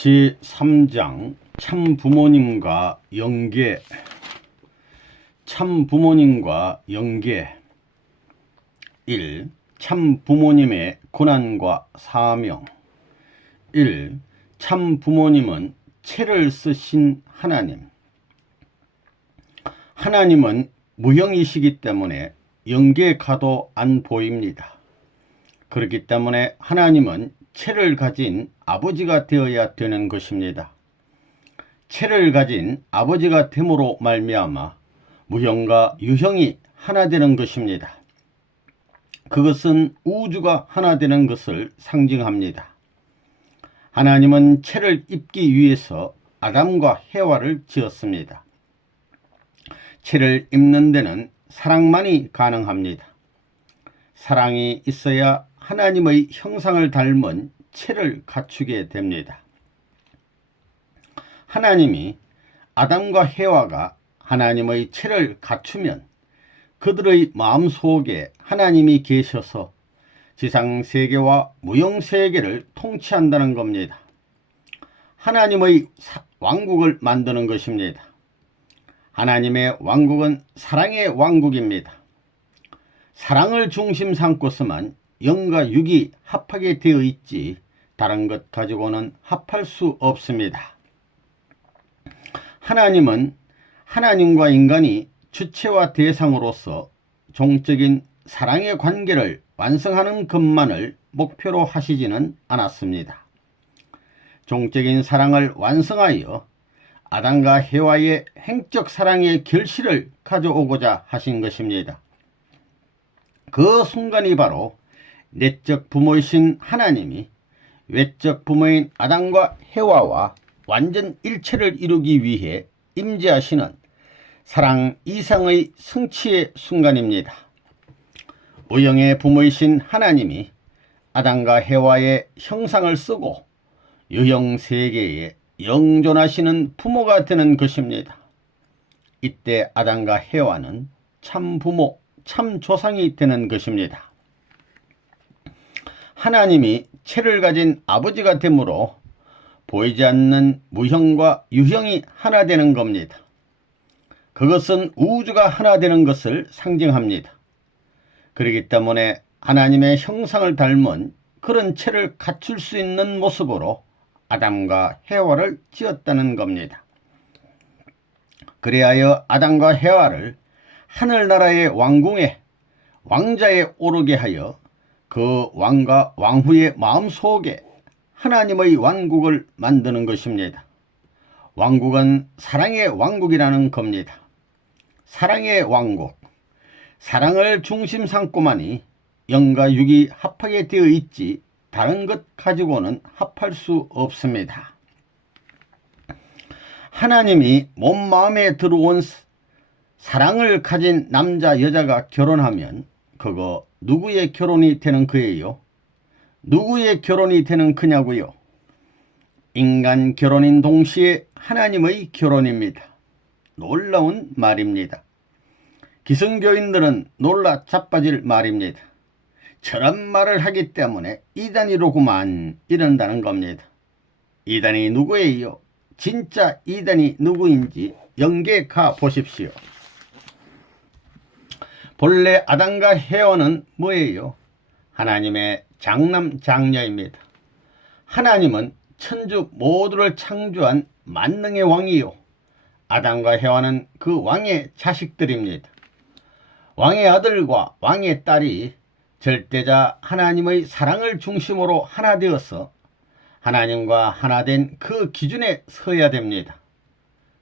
제3장 참부모님과 연계. 참부모님과 연계. 1. 참부모님의 고난과 사명. 1. 참부모님은 채를 쓰신 하나님. 하나님은 무형이시기 때문에 연계가도 안 보입니다. 그렇기 때문에 하나님은 채를 가진 아버지가 되어야 되는 것입니다. 채를 가진 아버지가 됨으로 말미암아 무형과 유형이 하나 되는 것입니다. 그것은 우주가 하나 되는 것을 상징합니다. 하나님은 채를 입기 위해서 아담과 해와를 지었습니다. 채를 입는 데는 사랑만이 가능합니다. 사랑이 있어야 하나님의 형상을 닮은 채를 갖추게 됩니다. 하나님이 아담과 해와가 하나님의 채를 갖추면 그들의 마음속에 하나님이 계셔서 지상세계와 무형세계를 통치한다는 겁니다. 하나님의 왕국을 만드는 것입니다. 하나님의 왕국은 사랑의 왕국입니다. 사랑을 중심 삼고서만 영과 육이 합하게 되어 있지 다른 것 가지고는 합할 수 없습니다. 하나님은 하나님과 인간이 주체와 대상으로서 종적인 사랑의 관계를 완성하는 것만을 목표로 하시지는 않았습니다. 종적인 사랑을 완성하여 아담과 해와의 행적 사랑의 결실을 가져오고자 하신 것입니다. 그 순간이 바로 내적 부모이신 하나님이 외적 부모인 아담과 해와와 완전 일체를 이루기 위해 임재하시는 사랑 이상의 성취의 순간입니다. 무형의 부모이신 하나님이 아담과 해와의 형상을 쓰고 유형 세계에 영존하시는 부모가 되는 것입니다. 이때 아담과 해와는 참 부모, 참 조상이 되는 것입니다. 하나님이 채를 가진 아버지가 되므로 보이지 않는 무형과 유형이 하나 되는 겁니다. 그것은 우주가 하나 되는 것을 상징합니다. 그렇기 때문에 하나님의 형상을 닮은 그런 채를 갖출 수 있는 모습으로 아담과 해와를 지었다는 겁니다. 그리하여 아담과 해와를 하늘나라의 왕궁에 왕자에 오르게 하여 그 왕과 왕후의 마음속에 하나님의 왕국을 만드는 것입니다. 왕국은 사랑의 왕국이라는 겁니다. 사랑의 왕국. 사랑을 중심 삼고만이 영과 육이 합하게 되어 있지 다른 것 가지고는 합할 수 없습니다. 하나님이 몸 마음에 들어온 사랑을 가진 남자 여자가 결혼하면 그거 누구의 결혼이 되는 거예요? 누구의 결혼이 되는 거냐고요? 인간 결혼인 동시에 하나님의 결혼입니다. 놀라운 말입니다. 기성교인들은 놀라 자빠질 말입니다. 저런 말을 하기 때문에 이단이로구만 이런다는 겁니다. 이단이 누구예요? 진짜 이단이 누구인지 연계 가 보십시오. 본래 아담과 해와는 뭐예요? 하나님의 장남 장녀입니다. 하나님은 천주 모두를 창조한 만능의 왕이요, 아담과 해와는 그 왕의 자식들입니다. 왕의 아들과 왕의 딸이 절대자 하나님의 사랑을 중심으로 하나 되어서 하나님과 하나 된 그 기준에 서야 됩니다.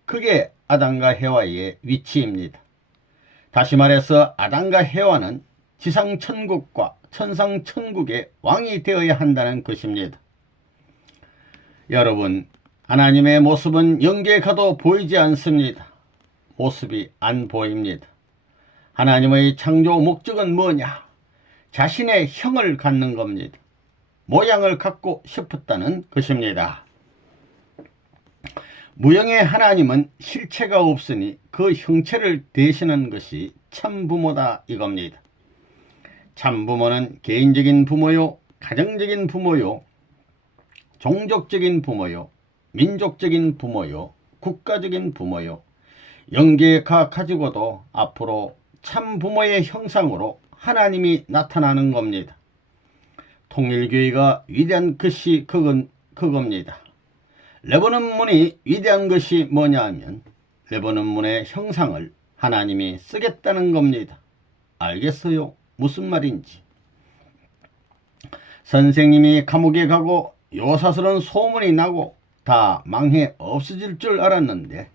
그게 아담과 해와의 위치입니다. 다시 말해서 아담과 해와는 지상천국과 천상천국의 왕이 되어야 한다는 것입니다. 여러분, 하나님의 모습은 연계에 가도 보이지 않습니다. 모습이 안 보입니다. 하나님의 창조 목적은 뭐냐? 자신의 형을 갖는 겁니다. 모양을 갖고 싶었다는 것입니다. 무형의 하나님은 실체가 없으니 그 형체를 대신한 것이 참부모다 이겁니다. 참부모는 개인적인 부모요, 가정적인 부모요, 종족적인 부모요, 민족적인 부모요, 국가적인 부모요, 영계가 가지고도 앞으로 참 부모의 형상으로 하나님이 나타나는 겁니다. 통일교회가 위대한 것이 그겁니다. 레바논 문이 위대한 것이 뭐냐 하면 레바논 문의 형상을 하나님이 쓰겠다는 겁니다. 알겠어요? 무슨 말인지. 선생님이 감옥에 가고 요사스런 소문이 나고 다 망해 없어질 줄 알았는데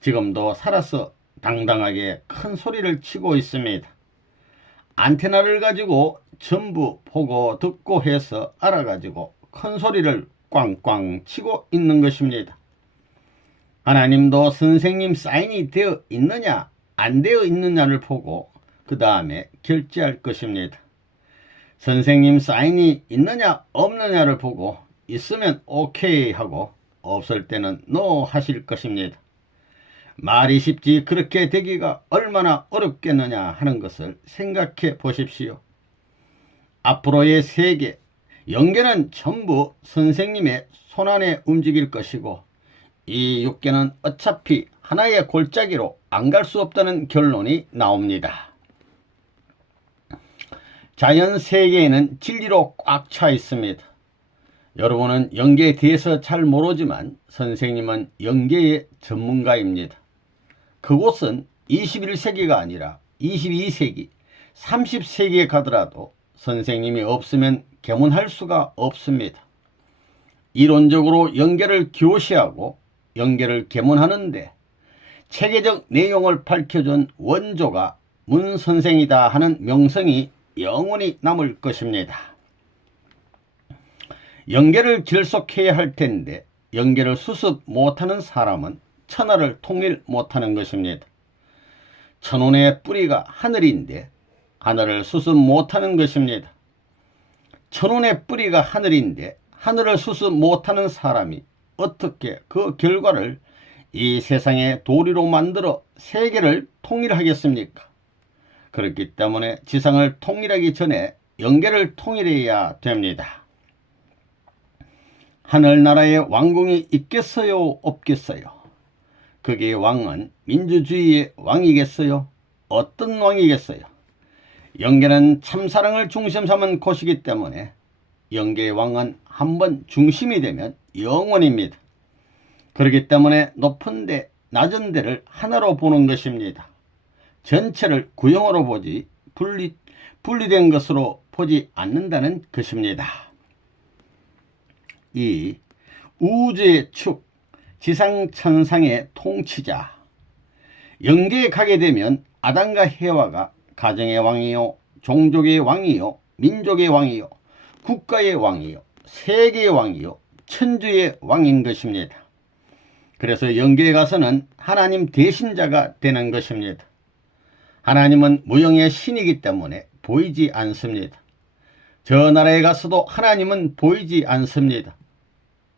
지금도 살아서 당당하게 큰 소리를 치고 있습니다. 안테나를 가지고 전부 보고 듣고 해서 알아가지고 큰 소리를 꽝꽝 치고 있는 것입니다. 하나님도 선생님 사인이 되어 있느냐 안 되어 있느냐를 보고 그 다음에 결제할 것입니다. 선생님 사인이 있느냐 없느냐를 보고 있으면 오케이 하고 없을 때는 노 하실 것입니다. 말이 쉽지 그렇게 되기가 얼마나 어렵겠느냐 하는 것을 생각해 보십시오. 앞으로의 세계, 영계는 전부 선생님의 손안에 움직일 것이고 이 육계는 어차피 하나의 골짜기로 안 갈 수 없다는 결론이 나옵니다. 자연 세계에는 진리로 꽉 차 있습니다. 여러분은 영계에 대해서 잘 모르지만 선생님은 영계의 전문가입니다. 그곳은 21세기가 아니라 22세기, 30세기에 가더라도 선생님이 없으면 개문할 수가 없습니다. 이론적으로 영계를 교시하고 영계를 개문하는데 체계적 내용을 밝혀준 원조가 문선생이다 하는 명성이 영원히 남을 것입니다. 영계를 결속해야 할 텐데 영계를 수습 못하는 사람은 천하를 통일 못하는 것입니다. 천운의 뿌리가 하늘인데 하늘을 수습 못하는 것입니다. 천운의 뿌리가 하늘인데 하늘을 수습 못하는 사람이 어떻게 그 결과를 이 세상의 도리로 만들어 세계를 통일하겠습니까? 그렇기 때문에 지상을 통일하기 전에 영계를 통일해야 됩니다. 하늘나라에 왕궁이 있겠어요? 없겠어요? 거기에 왕은 민주주의의 왕이겠어요? 어떤 왕이겠어요? 영계는 참사랑을 중심 삼은 곳이기 때문에 영계의 왕은 한번 중심이 되면 영원입니다. 그렇기 때문에 높은 데 낮은 데를 하나로 보는 것입니다. 전체를 구형으로 보지 분리된 것으로 보지 않는다는 것입니다. 이 우주의 축, 지상천상의 통치자, 영계에 가게 되면 아담과 해와가 가정의 왕이요, 종족의 왕이요, 민족의 왕이요, 국가의 왕이요, 세계의 왕이요, 천주의 왕인 것입니다. 그래서 영계에 가서는 하나님 대신자가 되는 것입니다. 하나님은 무형의 신이기 때문에 보이지 않습니다. 저 나라에 가서도 하나님은 보이지 않습니다.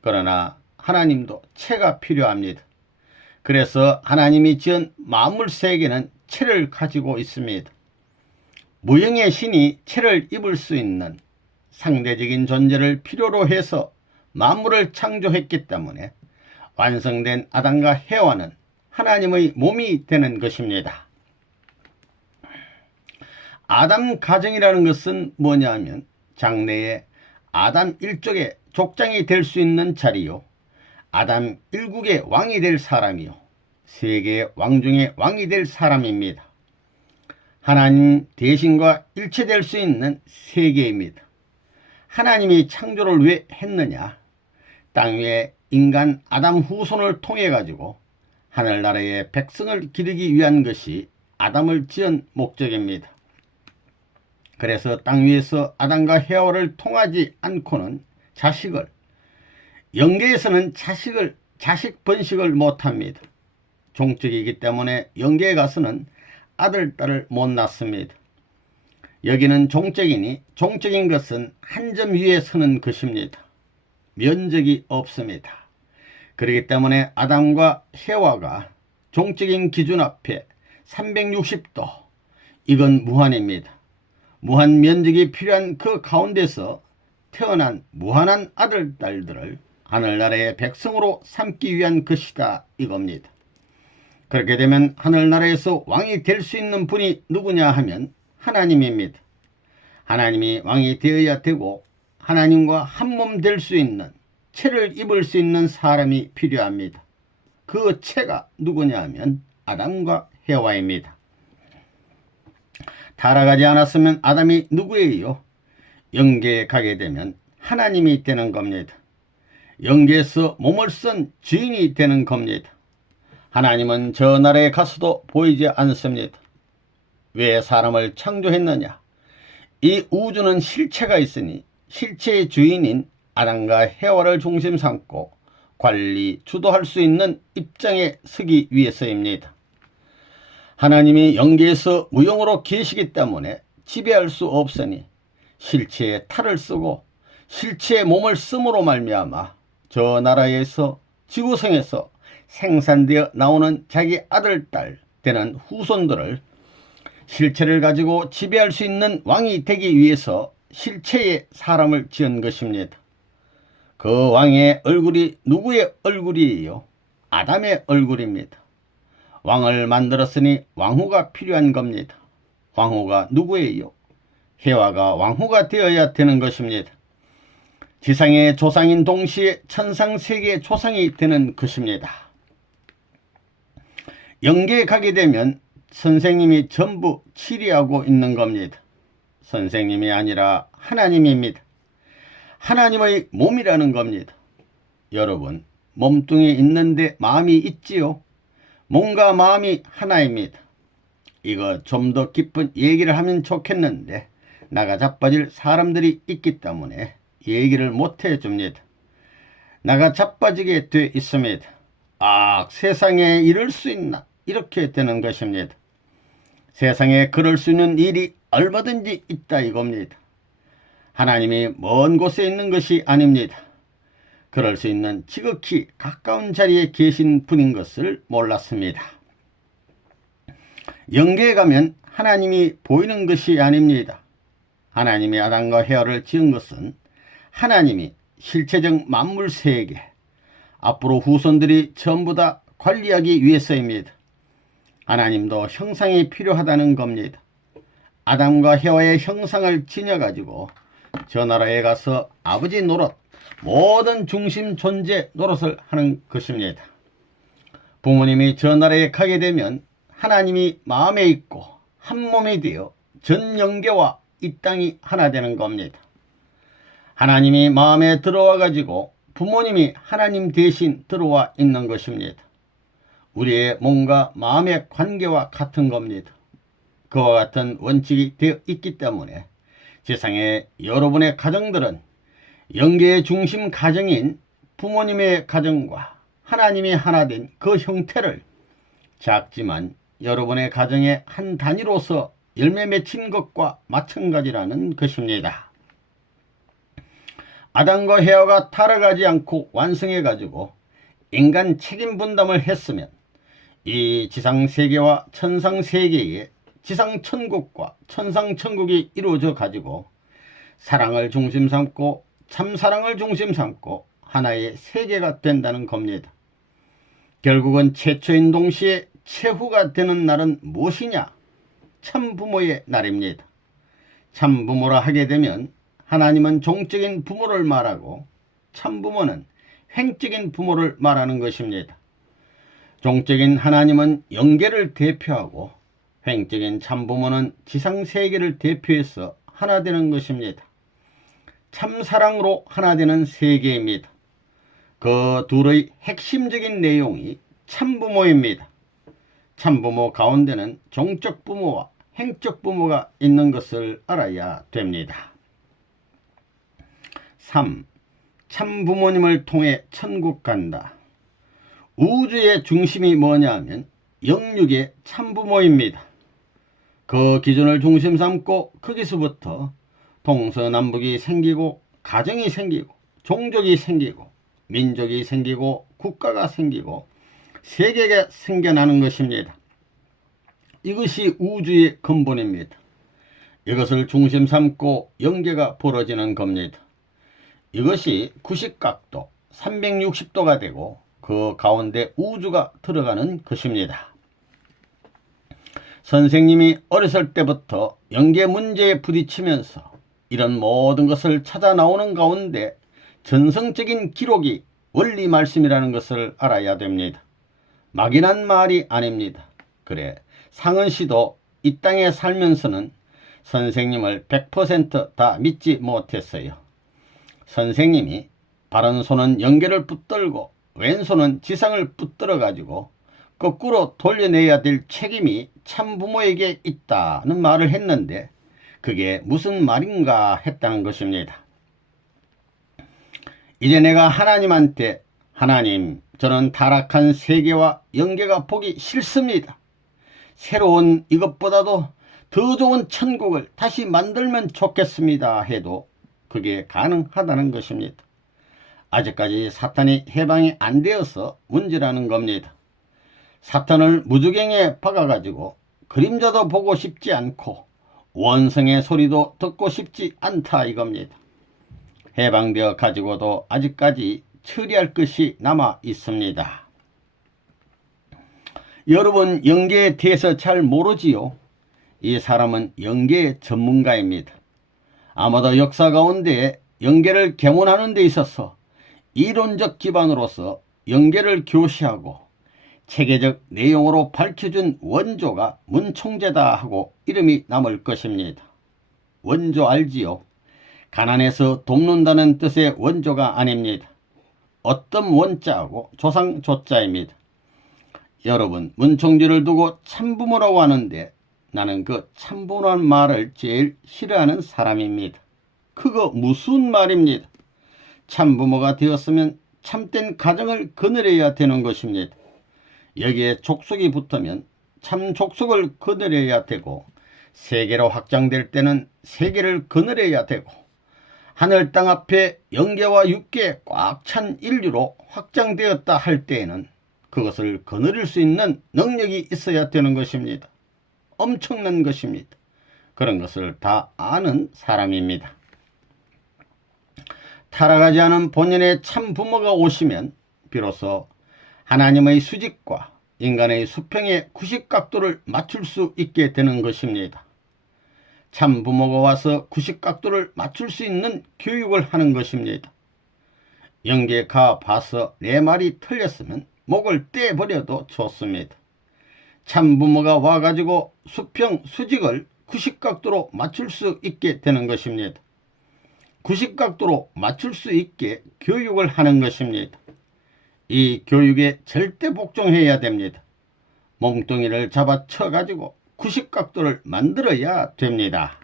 그러나 하나님도 체가 필요합니다. 그래서 하나님이 지은 만물세계는 체를 가지고 있습니다. 무형의 신이 체를 입을 수 있는 상대적인 존재를 필요로 해서 만물을 창조했기 때문에 완성된 아담과 해와는 하나님의 몸이 되는 것입니다. 아담 가정이라는 것은 뭐냐 하면 장래에 아담 일족의 족장이 될 수 있는 자리요, 아담 일국의 왕이 될 사람이요, 세계의 왕 중에 왕이 될 사람입니다. 하나님 대신과 일체될 수 있는 세계입니다. 하나님이 창조를 왜 했느냐? 땅 위에 인간 아담 후손을 통해 가지고 하늘나라의 백성을 기르기 위한 것이 아담을 지은 목적입니다. 그래서 땅 위에서 아담과 해와를 통하지 않고는 자식을, 영계에서는 자식 번식을 못합니다. 종적이기 때문에 영계에 가서는 아들, 딸을 못 낳습니다. 여기는 종적이니 종적인 것은 한 점 위에 서는 것입니다. 면적이 없습니다. 그렇기 때문에 아담과 해와가 종적인 기준 앞에 360도, 이건 무한입니다. 무한 면적이 필요한 그 가운데서 태어난 무한한 아들, 딸들을 하늘나라의 백성으로 삼기 위한 것이다 이겁니다. 그렇게 되면 하늘나라에서 왕이 될 수 있는 분이 누구냐 하면 하나님입니다. 하나님이 왕이 되어야 되고 하나님과 한몸 될 수 있는, 채를 입을 수 있는 사람이 필요합니다. 그 채가 누구냐 하면 아담과 해와입니다. 타락하지 않았으면 아담이 누구예요? 영계에 가게 되면 하나님이 되는 겁니다. 영계에서 몸을 쓴 주인이 되는 겁니다. 하나님은 저 나라에 가서도 보이지 않습니다. 왜 사람을 창조했느냐? 이 우주는 실체가 있으니 실체의 주인인 아담과 해와를 중심 삼고 관리, 주도할 수 있는 입장에 서기 위해서입니다. 하나님이 영계에서 무용으로 계시기 때문에 지배할 수 없으니 실체의 탈을 쓰고 실체의 몸을 씀으로 말미암아 저 나라에서 지구성에서 생산되어 나오는 자기 아들, 딸 되는 후손들을 실체를 가지고 지배할 수 있는 왕이 되기 위해서 실체의 사람을 지은 것입니다. 그 왕의 얼굴이 누구의 얼굴이에요? 아담의 얼굴입니다. 왕을 만들었으니 왕후가 필요한 겁니다. 왕후가 누구예요? 해와가 왕후가 되어야 되는 것입니다. 지상의 조상인 동시에 천상 세계의 조상이 되는 것입니다. 영계에 가게 되면 선생님이 전부 치리하고 있는 겁니다. 선생님이 아니라 하나님입니다. 하나님의 몸이라는 겁니다. 여러분, 몸뚱이 있는데 마음이 있지요? 몸과 마음이 하나입니다. 이거 좀 더 깊은 얘기를 하면 좋겠는데 나가 자빠질 사람들이 있기 때문에 얘기를 못해 줍니다. 나가 자빠지게 돼 있습니다. 세상에 이럴 수 있나? 이렇게 되는 것입니다. 세상에 그럴 수 있는 일이 얼마든지 있다 이겁니다. 하나님이 먼 곳에 있는 것이 아닙니다. 그럴 수 있는 지극히 가까운 자리에 계신 분인 것을 몰랐습니다. 영계에 가면 하나님이 보이는 것이 아닙니다. 하나님이 아담과 해와를 지은 것은 하나님이 실체적 만물 세계, 앞으로 후손들이 전부 다 관리하기 위해서입니다. 하나님도 형상이 필요하다는 겁니다. 아담과 해와의 형상을 지녀가지고 저 나라에 가서 아버지 노릇, 모든 중심 존재 노릇을 하는 것입니다. 부모님이 저 나라에 가게 되면 하나님이 마음에 있고 한 몸이 되어 전 영계와 이 땅이 하나 되는 겁니다. 하나님이 마음에 들어와 가지고 부모님이 하나님 대신 들어와 있는 것입니다. 우리의 몸과 마음의 관계와 같은 겁니다. 그와 같은 원칙이 되어 있기 때문에 세상의 여러분의 가정들은 영계의 중심 가정인 부모님의 가정과 하나님이 하나 된 그 형태를 작지만 여러분의 가정의 한 단위로서 열매 맺힌 것과 마찬가지라는 것입니다. 아담과 해와가 타락하지 않고 완성해 가지고 인간 책임 분담을 했으면 이 지상세계와 천상세계에 지상천국과 천상천국이 이루어져 가지고 사랑을 중심 삼고 참사랑을 중심 삼고 하나의 세계가 된다는 겁니다. 결국은 최초인 동시에 최후가 되는 날은 무엇이냐? 참부모의 날입니다. 참부모라 하게 되면 하나님은 종적인 부모를 말하고 참부모는 횡적인 부모를 말하는 것입니다. 종적인 하나님은 영계를 대표하고 횡적인 참부모는 지상세계를 대표해서 하나 되는 것입니다. 참사랑으로 하나 되는 세계입니다. 그 둘의 핵심적인 내용이 참부모입니다. 참부모 가운데는 종적 부모와 행적 부모가 있는 것을 알아야 됩니다. 3. 참부모님을 통해 천국 간다. 우주의 중심이 뭐냐 하면 영육의 참부모입니다. 그 기준을 중심 삼고 거기서부터 동서남북이 생기고 가정이 생기고 종족이 생기고 민족이 생기고 국가가 생기고 세계가 생겨나는 것입니다. 이것이 우주의 근본입니다. 이것을 중심 삼고 영계가 벌어지는 겁니다. 이것이 90각도, 360도가 되고 그 가운데 우주가 들어가는 것입니다. 선생님이 어렸을 때부터 영계 문제에 부딪히면서 이런 모든 것을 찾아 나오는 가운데 전성적인 기록이 원리 말씀이라는 것을 알아야 됩니다. 막연한 말이 아닙니다. 그래, 상은 씨도 이 땅에 살면서는 선생님을 100% 믿지 못했어요. 선생님이 바른손은 영계를 붙들고 왼손은 지상을 붙들어 가지고 거꾸로 돌려내야 될 책임이 참부모에게 있다는 말을 했는데 그게 무슨 말인가 했다는 것입니다. 이제 내가 하나님한테 하나님, 저는 타락한 세계와 영계가 보기 싫습니다. 새로운 이것보다도 더 좋은 천국을 다시 만들면 좋겠습니다 해도 그게 가능하다는 것입니다. 아직까지 사탄이 해방이 안 되어서 문제라는 겁니다. 사탄을 무주경에 박아가지고 그림자도 보고 싶지 않고 원성의 소리도 듣고 싶지 않다 이겁니다. 해방되어 가지고도 아직까지 처리할 것이 남아 있습니다. 여러분 영계에 대해서 잘 모르지요? 이 사람은 영계 전문가입니다. 아마도 역사 가운데 영계를 계문하는 데 있어서 이론적 기반으로서 영계를 교시하고 체계적 내용으로 밝혀준 원조가 문총재다 하고 이름이 남을 것입니다. 원조 알지요? 가난해서 돕는다는 뜻의 원조가 아닙니다. 어떤 원자하고 조상 조자입니다. 여러분 문총재를 두고 참부모라고 하는데 나는 그 참부모라는 말을 제일 싫어하는 사람입니다. 그거 무슨 말입니다. 참부모가 되었으면 참된 가정을 거느려야 되는 것입니다. 여기에 족속이 붙으면 참 족속을 거느려야 되고 세계로 확장될 때는 세계를 거느려야 되고 하늘 땅 앞에 영계와 육계 꽉 찬 인류로 확장되었다 할 때에는 그것을 거느릴 수 있는 능력이 있어야 되는 것입니다. 엄청난 것입니다. 그런 것을 다 아는 사람입니다. 타락하지 않은 본연의 참 부모가 오시면 비로소 하나님의 수직과 인간의 수평의 90각도를 맞출 수 있게 되는 것입니다. 참 부모가 와서 90각도를 맞출 수 있는 교육을 하는 것입니다. 영계 가 봐서 내 말이 틀렸으면 목을 떼버려도 좋습니다. 참 부모가 와가지고 수평 수직을 90각도로 맞출 수 있게 되는 것입니다. 90각도로 맞출 수 있게 교육을 하는 것입니다. 이 교육에 절대 복종해야 됩니다. 몸뚱이를 잡아쳐 가지고 90각도를 만들어야 됩니다.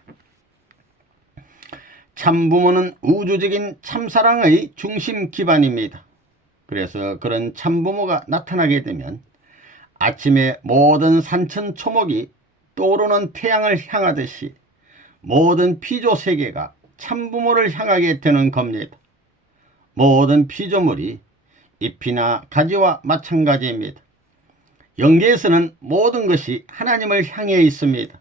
참부모는 우주적인 참사랑의 중심 기반입니다. 그래서 그런 참부모가 나타나게 되면 아침에 모든 산천초목이 떠오르는 태양을 향하듯이 모든 피조세계가 참부모를 향하게 되는 겁니다. 모든 피조물이 잎이나 가지와 마찬가지입니다. 영계에서는 모든 것이 하나님을 향해 있습니다.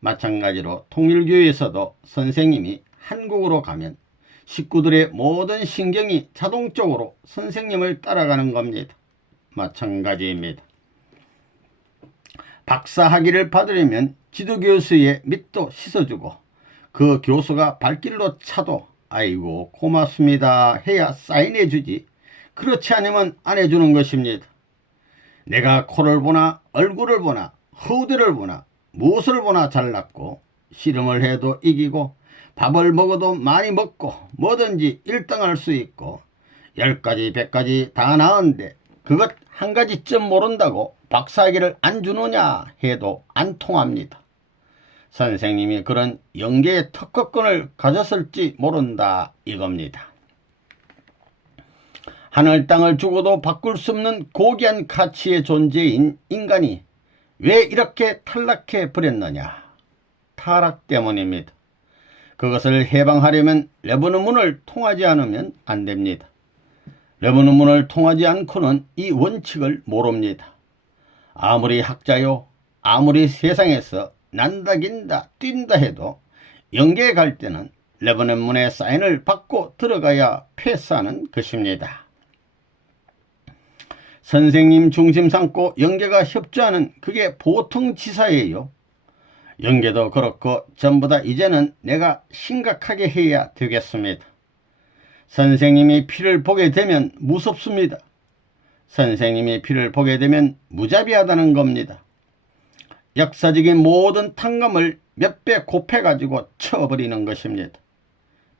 마찬가지로 통일교에서도 선생님이 한국으로 가면 식구들의 모든 신경이 자동적으로 선생님을 따라가는 겁니다. 마찬가지입니다. 박사학위를 받으려면 지도교수의 밑도 씻어주고 그 교수가 발길로 차도 아이고 고맙습니다 해야 사인해 주지 그렇지 않으면 안 해주는 것입니다. 내가 코를 보나 얼굴을 보나 후대를 보나 무엇을 보나 잘났고 씨름을 해도 이기고 밥을 먹어도 많이 먹고 뭐든지 1등할 수 있고 10가지 100가지 다 나은데 그것 한 가지쯤 모른다고 박사학위를 안 주느냐 해도 안 통합니다. 선생님이 그런 영계의 특허권을 가졌을지 모른다 이겁니다. 하늘 땅을 주고도 바꿀 수 없는 고귀한 가치의 존재인 인간이 왜 이렇게 탈락해 버렸느냐? 타락 때문입니다. 그것을 해방하려면 레버넌 문을 통하지 않으면 안 됩니다. 레버넌 문을 통하지 않고는 이 원칙을 모릅니다. 아무리 학자요 아무리 세상에서 난다 긴다 뛴다 해도 영계에 갈 때는 레버넌 문의 사인을 받고 들어가야 패스하는 것입니다. 선생님 중심 삼고 영계가 협조하는 그게 보통 지사예요. 영계도 그렇고 전부 다 이제는 내가 심각하게 해야 되겠습니다. 선생님이 피를 보게 되면 무섭습니다. 선생님이 피를 보게 되면 무자비하다는 겁니다. 역사적인 모든 탕감을 몇 배 곱해가지고 쳐버리는 것입니다.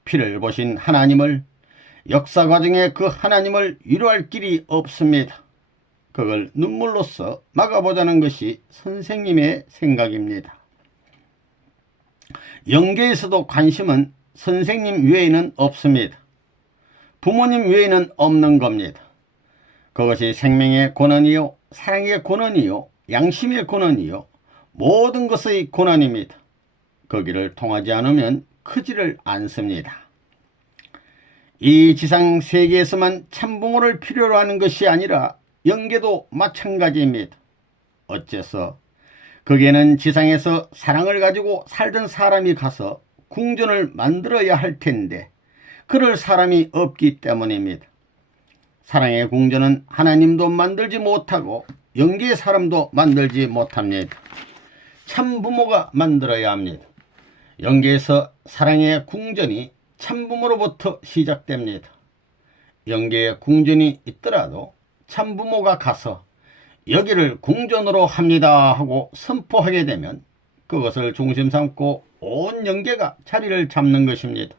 피를 보신 하나님을, 역사 과정에 그 하나님을 위로할 길이 없습니다. 그걸 눈물로써 막아보자는 것이 선생님의 생각입니다. 영계에서도 관심은 선생님 외에는 없습니다. 부모님 외에는 없는 겁니다. 그것이 생명의 권한이요, 사랑의 권한이요, 양심의 권한이요, 모든 것의 권한입니다. 거기를 통하지 않으면 크지를 않습니다. 이 지상 세계에서만 참부모를 필요로 하는 것이 아니라 영계도 마찬가지입니다. 어째서 거기에는 지상에서 사랑을 가지고 살던 사람이 가서 궁전을 만들어야 할 텐데 그럴 사람이 없기 때문입니다. 사랑의 궁전은 하나님도 만들지 못하고 영계의 사람도 만들지 못합니다. 참부모가 만들어야 합니다. 영계에서 사랑의 궁전이 참부모로부터 시작됩니다. 영계에 궁전이 있더라도 참부모가 가서 여기를 궁전으로 합니다 하고 선포하게 되면 그것을 중심 삼고 온 영계가 자리를 잡는 것입니다.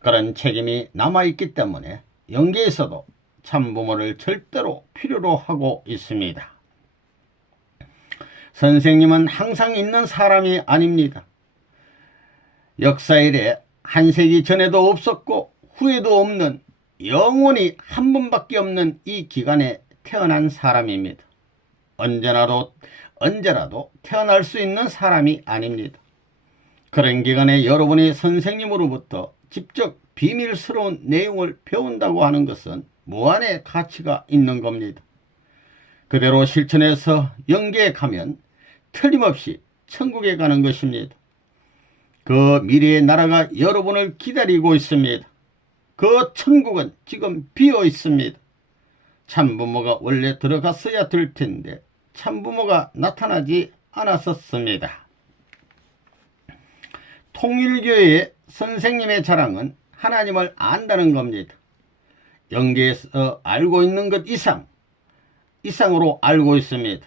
그런 책임이 남아있기 때문에 영계에서도 참부모를 절대로 필요로 하고 있습니다. 선생님은 항상 있는 사람이 아닙니다. 역사 이래 한 세기 전에도 없었고 후에도 없는 영원히 한 번밖에 없는 이 기간에 태어난 사람입니다. 언제라도 태어날 수 있는 사람이 아닙니다. 그런 기간에 여러분이 선생님으로부터 직접 비밀스러운 내용을 배운다고 하는 것은 무한의 가치가 있는 겁니다. 그대로 실천해서 영계에 가면 틀림없이 천국에 가는 것입니다. 그 미래의 나라가 여러분을 기다리고 있습니다. 그 천국은 지금 비어 있습니다. 참부모가 원래 들어갔어야 될 텐데 참부모가 나타나지 않았었습니다. 통일교회의 선생님의 자랑은 하나님을 안다는 겁니다. 영계에서 알고 있는 것 이상으로 알고 있습니다.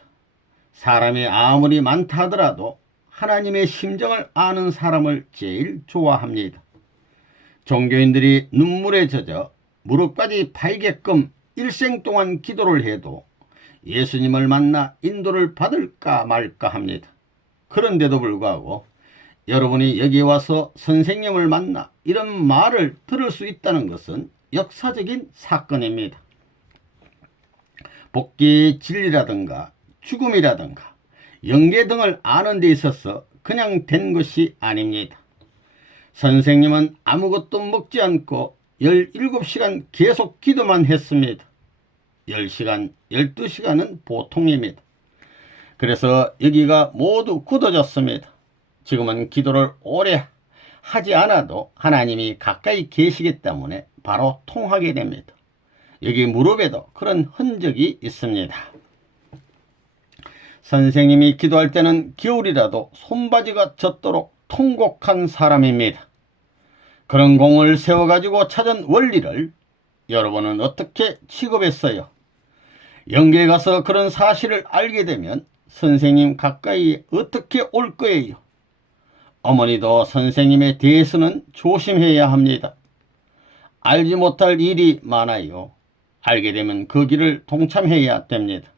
사람이 아무리 많다 하더라도 하나님의 심정을 아는 사람을 제일 좋아합니다. 종교인들이 눈물에 젖어 무릎까지 파이게끔 일생 동안 기도를 해도 예수님을 만나 인도를 받을까 말까 합니다. 그런데도 불구하고 여러분이 여기 와서 선생님을 만나 이런 말을 들을 수 있다는 것은 역사적인 사건입니다. 복귀 진리라든가 죽음이라든가 영계 등을 아는 데 있어서 그냥 된 것이 아닙니다. 선생님은 아무것도 먹지 않고 17시간 계속 기도만 했습니다. 10시간, 12시간은 보통입니다. 그래서 여기가 모두 굳어졌습니다. 지금은 기도를 오래 하지 않아도 하나님이 가까이 계시기 때문에 바로 통하게 됩니다. 여기 무릎에도 그런 흔적이 있습니다. 선생님이 기도할 때는 겨울이라도 손바지가 젖도록 통곡한 사람입니다. 그런 공을 세워가지고 찾은 원리를 여러분은 어떻게 취급했어요? 영계에 가서 그런 사실을 알게 되면 선생님 가까이 어떻게 올 거예요? 어머니도 선생님에 대해서는 조심해야 합니다. 알지 못할 일이 많아요. 알게 되면 그 길을 동참해야 됩니다.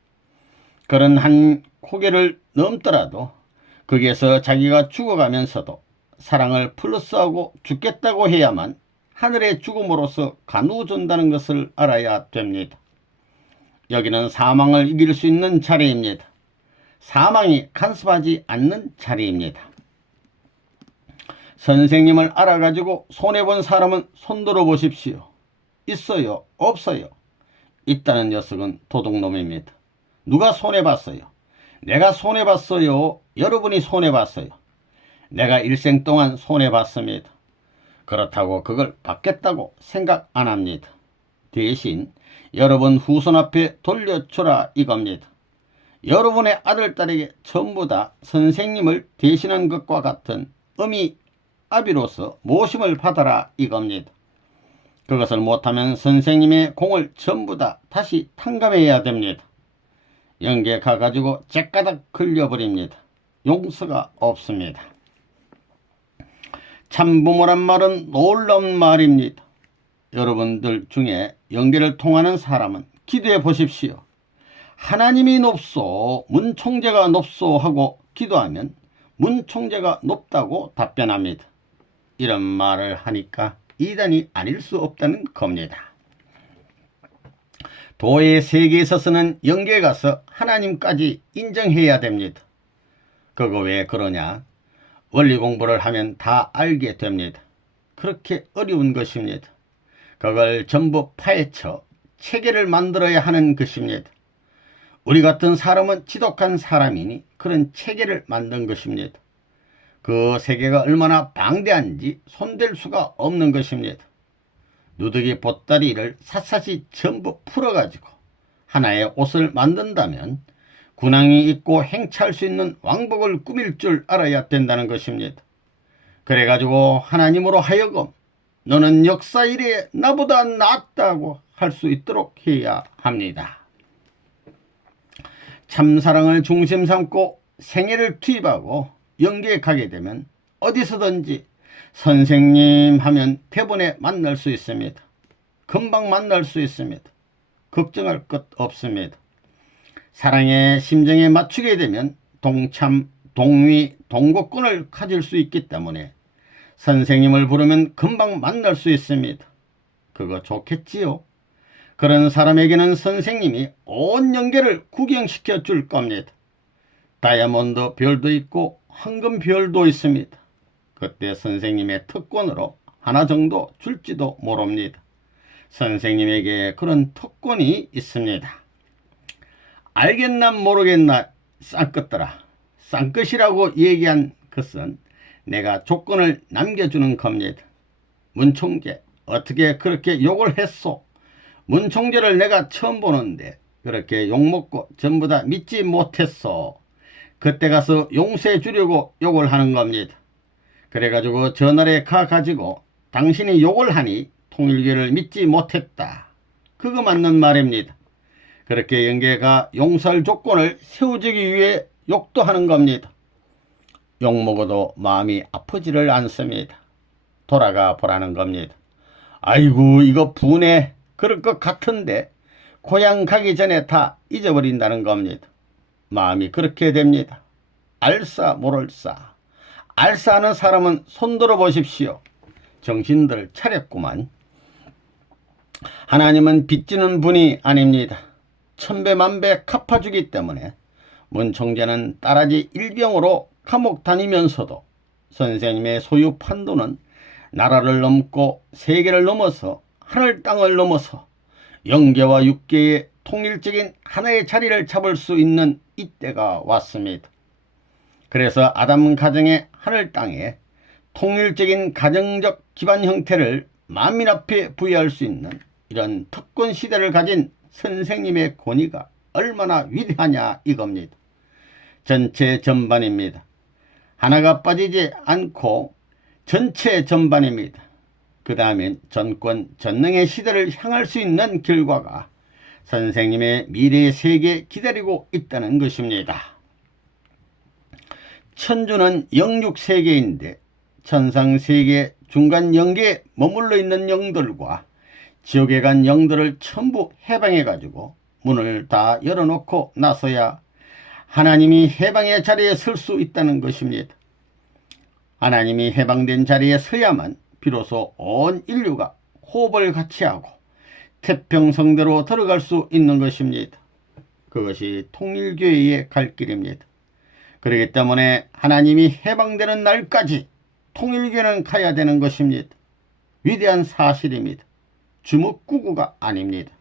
그런 한 고개를 넘더라도 거기에서 자기가 죽어가면서도 사랑을 플러스하고 죽겠다고 해야만 하늘의 죽음으로서 간우준다는 것을 알아야 됩니다. 여기는 사망을 이길 수 있는 자리입니다. 사망이 간섭하지 않는 자리입니다. 선생님을 알아가지고 손해본 사람은 손들어 보십시오. 있어요? 없어요? 있다는 녀석은 도둑놈입니다. 누가 손해봤어요? 내가 손해봤어요? 여러분이 손해봤어요? 내가 일생 동안 손해봤습니다. 그렇다고 그걸 받겠다고 생각 안 합니다. 대신 여러분 후손 앞에 돌려주라 이겁니다. 여러분의 아들, 딸에게 전부 다 선생님을 대신한 것과 같은 의미 아비로서 모심을 받아라 이겁니다. 그것을 못하면 선생님의 공을 전부 다 다시 탕감해야 됩니다. 영계 가가지고 째까닥 걸려버립니다. 용서가 없습니다. 참부모란 말은 놀라운 말입니다. 여러분들 중에 영계를 통하는 사람은 기도해 보십시오. 하나님이 높소, 문총재가 높소 하고 기도하면 문총재가 높다고 답변합니다. 이런 말을 하니까 이단이 아닐 수 없다는 겁니다. 도의 세계에 있어서는 영계에 가서 하나님까지 인정해야 됩니다. 그거 왜 그러냐? 원리 공부를 하면 다 알게 됩니다. 그렇게 어려운 것입니다. 그걸 전부 파헤쳐 체계를 만들어야 하는 것입니다. 우리 같은 사람은 지독한 사람이니 그런 체계를 만든 것입니다. 그 세계가 얼마나 방대한지 손댈 수가 없는 것입니다. 누더기 보따리를 샅샅이 전부 풀어가지고 하나의 옷을 만든다면 군왕이 입고 행차할 수 있는 왕복을 꾸밀 줄 알아야 된다는 것입니다. 그래가지고 하나님으로 하여금 너는 역사 이래에 나보다 낫다고 할 수 있도록 해야 합니다. 참사랑을 중심 삼고 생애를 투입하고 영계에 가게 되면 어디서든지 선생님 하면 대번에 만날 수 있습니다. 금방 만날 수 있습니다. 걱정할 것 없습니다. 사랑의 심정에 맞추게 되면 동참, 동위, 동거권을 가질 수 있기 때문에 선생님을 부르면 금방 만날 수 있습니다. 그거 좋겠지요? 그런 사람에게는 선생님이 온 영계를 구경시켜 줄 겁니다. 다이아몬드 별도 있고 황금 별도 있습니다. 그때 선생님의 특권으로 하나 정도 줄지도 모릅니다. 선생님에게 그런 특권이 있습니다. 알겠나 모르겠나 쌍끝더라. 쌍끝이라고 얘기한 것은 내가 조건을 남겨주는 겁니다. 문총재 어떻게 그렇게 욕을 했소? 문총재를 내가 처음 보는데 그렇게 욕먹고 전부 다 믿지 못했어. 그때 가서 용서해 주려고 욕을 하는 겁니다. 그래가지고 전날에 가가지고 당신이 욕을 하니 통일교를 믿지 못했다. 그거 맞는 말입니다. 그렇게 영계가 용서할 조건을 세워주기 위해 욕도 하는 겁니다. 욕먹어도 마음이 아프지를 않습니다. 돌아가 보라는 겁니다. 아이고 이거 분해 그럴 것 같은데 고향 가기 전에 다 잊어버린다는 겁니다. 마음이 그렇게 됩니다. 알싸 모를싸. 알싸하는 사람은 손들어 보십시오. 정신들 차렸구만. 하나님은 빚지는 분이 아닙니다. 천배만배 갚아주기 때문에 문총재는 딸아지 일병으로 감옥 다니면서도 선생님의 소유 판도는 나라를 넘고 세계를 넘어서 하늘 땅을 넘어서 영계와 육계의 통일적인 하나의 자리를 잡을 수 있는 이때가 왔습니다. 그래서 아담 가정의 하늘 땅에 통일적인 가정적 기반 형태를 만민 앞에 부여할 수 있는 이런 특권 시대를 가진 선생님의 권위가 얼마나 위대하냐 이겁니다. 전체 전반입니다. 하나가 빠지지 않고 전체 전반입니다. 그 다음엔 전권 전능의 시대를 향할 수 있는 결과가 선생님의 미래의 세계에 기다리고 있다는 것입니다. 천주는 영육세계인데 천상세계 중간 영계에 머물러 있는 영들과 지옥에 간 영들을 전부 해방해 가지고 문을 다 열어놓고 나서야 하나님이 해방의 자리에 설 수 있다는 것입니다. 하나님이 해방된 자리에 서야만 비로소 온 인류가 호흡을 같이 하고 태평성대로 들어갈 수 있는 것입니다. 그것이 통일교회의 갈 길입니다. 그렇기 때문에 하나님이 해방되는 날까지 통일교회는 가야 되는 것입니다. 위대한 사실입니다. 주먹구구가 아닙니다.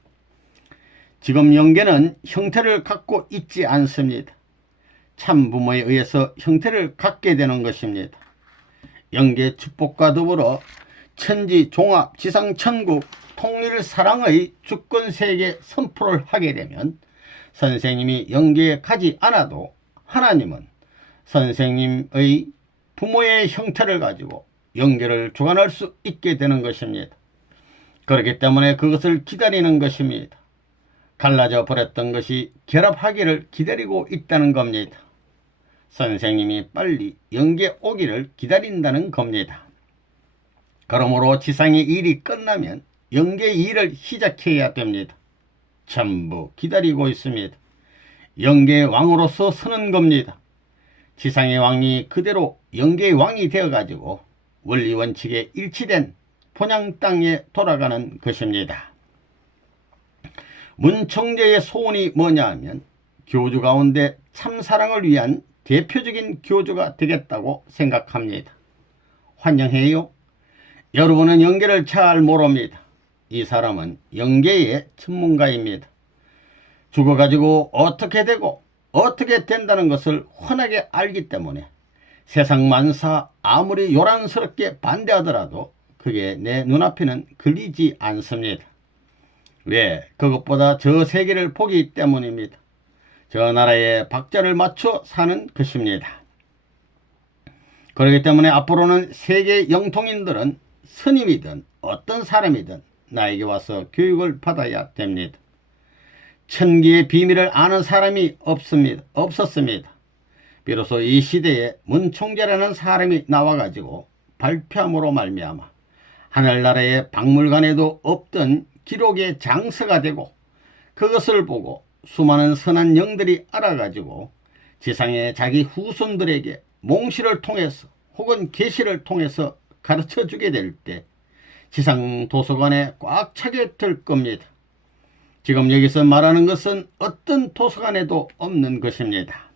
지금 영계는 형태를 갖고 있지 않습니다. 참부모에 의해서 형태를 갖게 되는 것입니다. 영계 축복과 더불어 천지 종합 지상천국 통일 사랑의 주권세계 선포를 하게 되면 선생님이 영계에 가지 않아도 하나님은 선생님의 부모의 형태를 가지고 영계를 주관할 수 있게 되는 것입니다. 그렇기 때문에 그것을 기다리는 것입니다. 갈라져 버렸던 것이 결합하기를 기다리고 있다는 겁니다. 선생님이 빨리 영계 오기를 기다린다는 겁니다. 그러므로 지상의 일이 끝나면 영계 일을 시작해야 됩니다. 전부 기다리고 있습니다. 영계의 왕으로서 서는 겁니다. 지상의 왕이 그대로 영계의 왕이 되어가지고 원리원칙에 일치된 본향 땅에 돌아가는 것입니다. 문 총재의 소원이 뭐냐 하면 교주 가운데 참사랑을 위한 대표적인 교주가 되겠다고 생각합니다. 환영해요. 여러분은 영계를 잘 모릅니다. 이 사람은 영계의 전문가입니다. 죽어가지고 어떻게 되고 어떻게 된다는 것을 훤하게 알기 때문에 세상 만사 아무리 요란스럽게 반대하더라도 그게 내 눈앞에는 걸리지 않습니다. 왜? 그것보다 저 세계를 보기 때문입니다. 저 나라에 박자를 맞춰 사는 것입니다. 그렇기 때문에 앞으로는 세계 영통인들은 스님이든 어떤 사람이든 나에게 와서 교육을 받아야 됩니다. 천기의 비밀을 아는 사람이 없었습니다. 비로소 이 시대에 문총재라는 사람이 나와가지고 발표함으로 말미암아 하늘나라의 박물관에도 없던 기록의 장서가 되고 그것을 보고 수많은 선한 영들이 알아가지고 지상의 자기 후손들에게 몽시를 통해서 혹은 계시를 통해서 가르쳐주게 될 때 지상 도서관에 꽉 차게 될 겁니다. 지금 여기서 말하는 것은 어떤 도서관에도 없는 것입니다.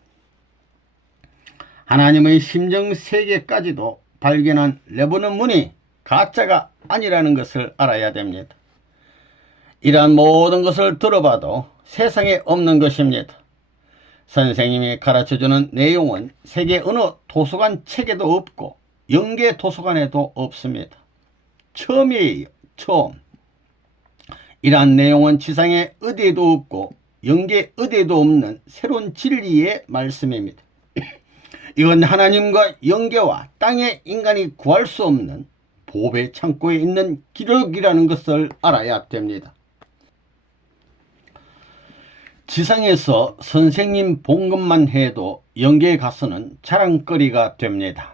하나님의 심정 세계까지도 발견한 레버넌 문이 가짜가 아니라는 것을 알아야 됩니다. 이러한 모든 것을 들어봐도 세상에 없는 것입니다. 선생님이 가르쳐주는 내용은 세계 어느 도서관 책에도 없고 영계 도서관에도 없습니다. 처음이에요. 처음. 이러한 내용은 지상에 어디에도 없고 영계 어디에도 없는 새로운 진리의 말씀입니다. 이건 하나님과 영계와 땅의 인간이 구할 수 없는 보배 창고에 있는 기록이라는 것을 알아야 됩니다. 지상에서 선생님 본 것만 해도 영계에 가서는 자랑거리가 됩니다.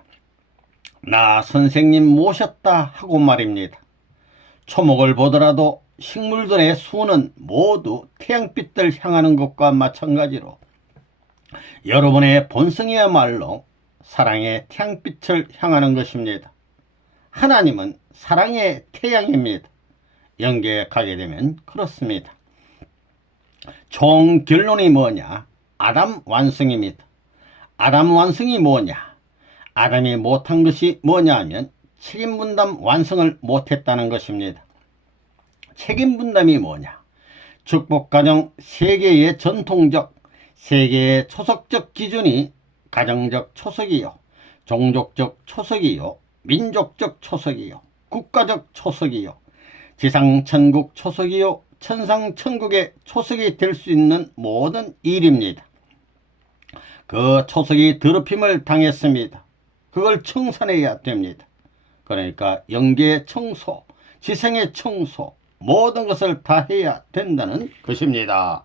나 선생님 모셨다 하고 말입니다. 초목을 보더라도 식물들의 수는 모두 태양빛을 향하는 것과 마찬가지로 여러분의 본성이야말로 사랑의 태양빛을 향하는 것입니다. 하나님은 사랑의 태양입니다. 영계에 가게 되면 그렇습니다. 총 결론이 뭐냐? 아담 완성입니다. 아담 완성이 뭐냐? 아담이 못한 것이 뭐냐 하면 책임분담 완성을 못했다는 것입니다. 책임분담이 뭐냐? 축복가정 세계의 전통적, 세계의 초석적 기준이 가정적 초석이요, 종족적 초석이요, 민족적 초석이요, 국가적 초석이요, 지상천국 초석이요, 천상천국의 초석이 될 수 있는 모든 일입니다. 그 초석이 더럽힘을 당했습니다. 그걸 청산해야 됩니다. 그러니까 영계의 청소, 지성의 청소, 모든 것을 다 해야 된다는 것입니다.